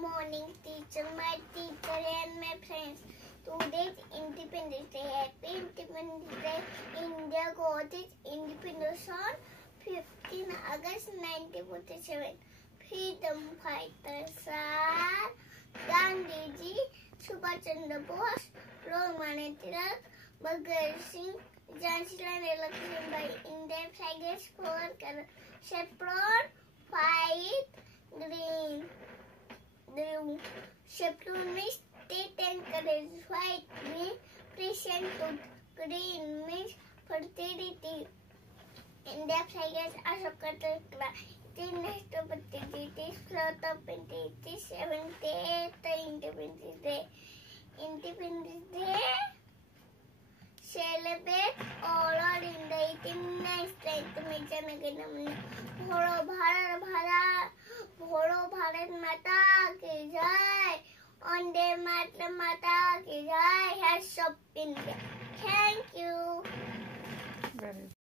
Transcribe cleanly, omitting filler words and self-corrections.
morning, teacher, my teacher, and my friends. Today is Independence Day. Happy Independence Day. India got its independence on 15 August 1947. Freedom fighters are Gandhiji, Subhash Chandra Bose, Lokmanya Tilak, Bhagat Singh, Jhansi Rani Lakshmibai. Indian flag has 4 colors: saffron, white, green, blue. Saffron means state and colors. White means present truth. Green means fertility. India flag has Ashoka Chakra. It is Rashtrapati. It is float of India. It is 78th Independence Day. Independence Day celebrate all over India. 89 strength में जनगण मन भोलो भारत माता की जय. वंदे मातरम माता की जय. Heads of India.